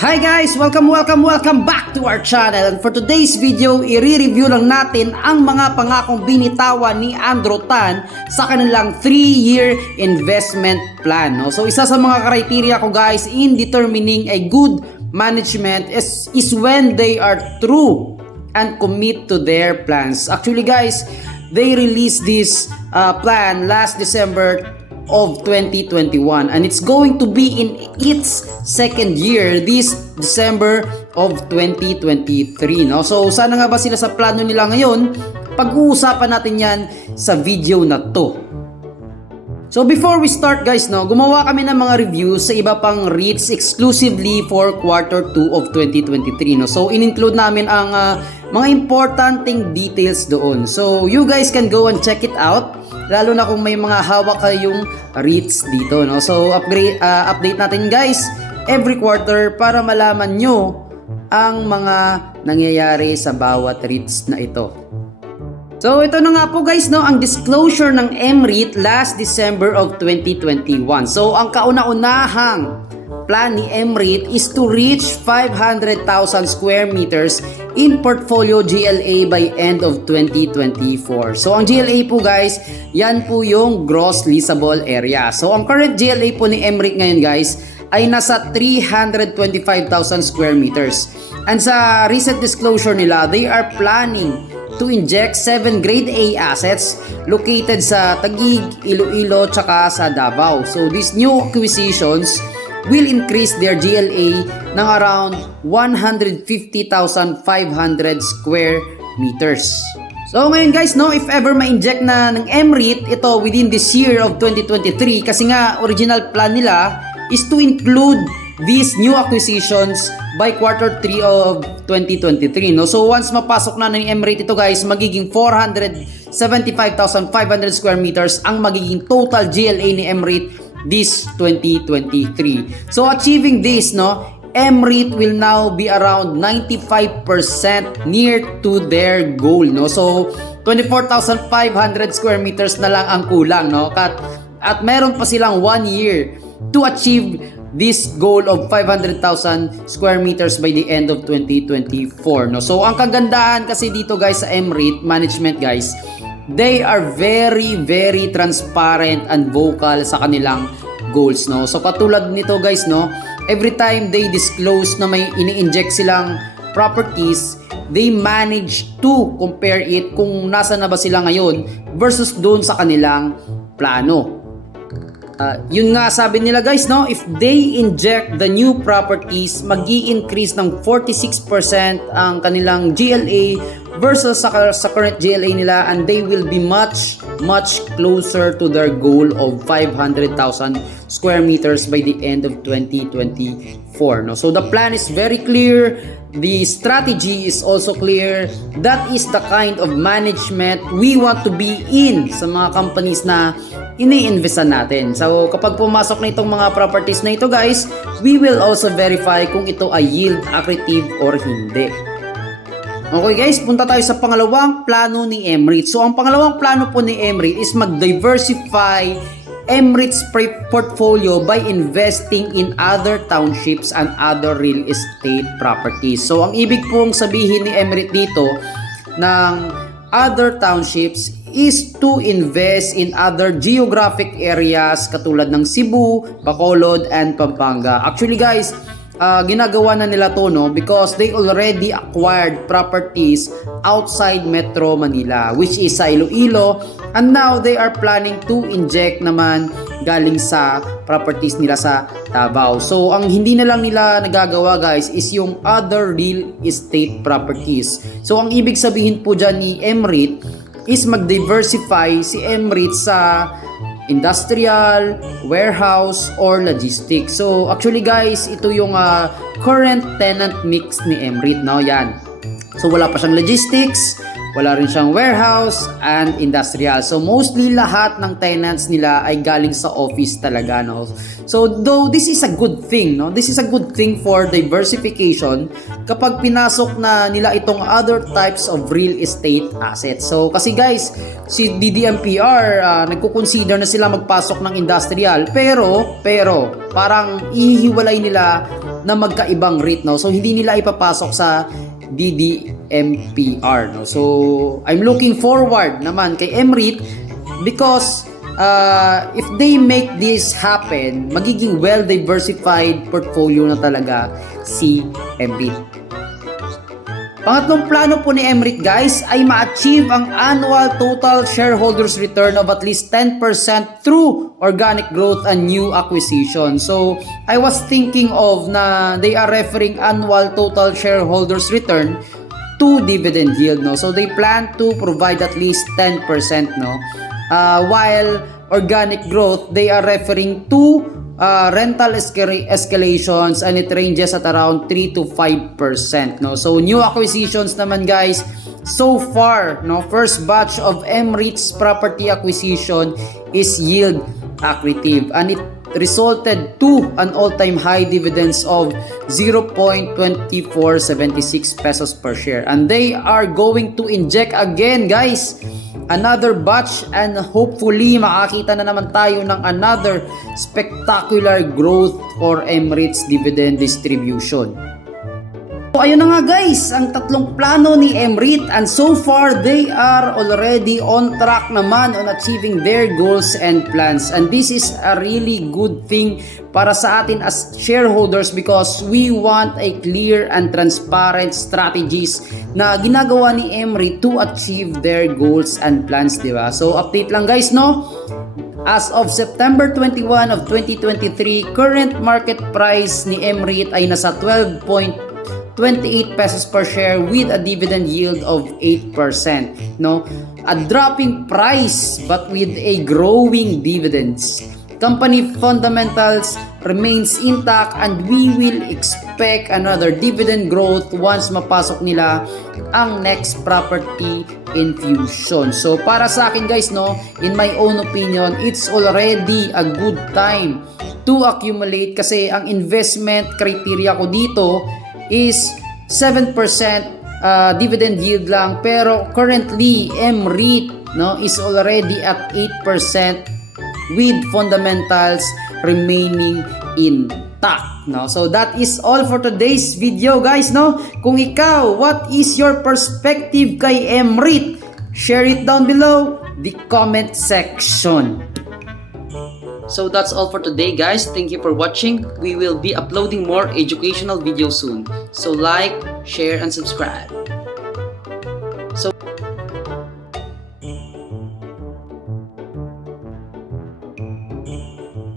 Hi guys! Welcome back to our channel. And for today's video, i-review lang natin ang mga pangakong binitawan ni Andrew Tan sa kanilang 3-year investment plan. No? So isa sa mga criteria ko guys in determining a good management is when they are true and commit to their plans. Actually guys, they released this plan last December of 2021 and it's going to be in its second year this December of 2023, no? So sana nga ba sila sa plano nila ngayon? Pag-uusapan natin yan sa video na to. So before we start guys, no, gumawa kami ng mga reviews sa iba pang REITs exclusively for quarter 2 of 2023, no. So in-include namin ang mga importanteng details doon. So you guys can go and check it out. Lalo na kung may mga hawak kayong REITs dito, no? So update natin guys every quarter para malaman nyo ang mga nangyayari sa bawat REITs na ito. So ito na nga po guys, no, ang disclosure ng MREIT last December of 2021. So ang kauna-unahang plan ni MREIT is to reach 500,000 square meters in portfolio GLA by end of 2024. So ang GLA po guys, yan po yung gross leasable area. So ang current GLA po ni MREIT ngayon guys ay nasa 325,000 square meters. And sa recent disclosure nila, they are planning to inject 7 Grade A assets located sa Taguig, Iloilo, tsaka sa Davao. So these new acquisitions will increase their GLA ng around 150,500 square meters. So ngayon guys, no, if ever ma-inject na ng MREIT ito within this year of 2023, kasi nga original plan nila is to include these new acquisitions by quarter 3 of 2023, no. So once mapasok na ng MREIT ito guys, magiging 475,500 square meters ang magiging total GLA ni MREIT this 2023. So achieving this, no, MREIT will now be around 95% near to their goal, no. So 24,500 square meters na lang ang kulang, no. At meron pa silang 1 year to achieve this goal of 500,000 square meters by the end of 2024, no. So ang kagandahan kasi dito guys sa MREIT management guys, they are very transparent and vocal sa kanilang goals, no. So katulad nito guys, no, every time they disclose na may ini-inject silang properties, they manage to compare it kung nasa na ba sila ngayon versus doon sa kanilang plano. Yun nga sabi nila guys, no, if they inject the new properties, magi-increase ng 46% ang kanilang GLA versus sa current GLA nila, and they will be much closer to their goal of 500,000 square meters by the end of 2024, no. So the plan is very clear, the strategy is also clear. That is the kind of management we want to be in sa mga companies na ini-investan natin. So kapag pumasok na itong mga properties na ito guys, we will also verify kung ito ay yield accretive or hindi. Okay guys, punta tayo sa pangalawang plano ni MREIT. So ang pangalawang plano po ni MREIT is mag-diversify MREIT's portfolio by investing in other townships and other real estate properties. So ang ibig pong sabihin ni MREIT dito ng other townships is to invest in other geographic areas katulad ng Cebu, Bacolod, and Pampanga. Actually guys, ginagawa na nila to, no, because they already acquired properties outside Metro Manila, which is sa Iloilo, and now they are planning to inject naman galing sa properties nila sa Davao. So ang hindi na lang nila nagagawa guys is yung other real estate properties. So ang ibig sabihin po dyan ni MREIT is mag-diversify si MREIT sa industrial, warehouse, or logistics. So actually guys, ito yung current tenant mix ni MREIT, no, yan. So wala pa siyang logistics, wala rin siyang warehouse and industrial. So mostly lahat ng tenants nila ay galing sa office talaga, no. So though this is a good thing, no, this is a good thing for diversification kapag pinasok na nila itong other types of real estate assets. So kasi guys, si DDMPR nagko-consider na sila magpasok ng industrial, pero parang ihiwalay nila na magkaibang REIT, no? So hindi nila ipapasok sa DDMPR, no? So I'm looking forward naman kay MREIT because if they make this happen, magiging well-diversified portfolio na talaga si MREIT. Pangatlong plano po ni MREIT guys ay ma-achieve ang annual total shareholders return of at least 10% through organic growth and new acquisition. So I was thinking of na they are referring annual total shareholders return to dividend yield, no? So they plan to provide at least 10%, no? While organic growth, they are referring to rental escalations, and it ranges at around 3 to 5%, no? So new acquisitions naman guys, so far, no, first batch of MREIT's property acquisition is yield accretive, and it resulted to an all-time high dividends of 0.2476 pesos per share, and they are going to inject again guys another batch, and hopefully makakita na naman tayo ng another spectacular growth for MREIT's dividend distribution. So ayun na nga guys, ang tatlong plano ni MREIT, and so far they are already on track naman on achieving their goals and plans, and this is a really good thing para sa atin as shareholders because we want a clear and transparent strategies na ginagawa ni MREIT to achieve their goals and plans, di ba? So update lang guys, no? As of September 21 of 2023, current market price ni MREIT ay nasa 12.28 pesos per share with a dividend yield of 8%, no? A dropping price but with a growing dividends. Company fundamentals remains intact, and we will expect another dividend growth once mapasok nila ang next property infusion. So para sa akin guys, no, in my own opinion, it's already a good time to accumulate kasi ang investment criteria ko dito is 7% dividend yield lang, pero currently MREIT, no, is already at 8% with fundamentals remaining intact, no? So that is all for today's video guys, no? Kung ikaw, what is your perspective kay MREIT? Share it down below the comment section. So that's all for today guys. Thank you for watching. We will be uploading more educational videos soon. So like, share, and subscribe.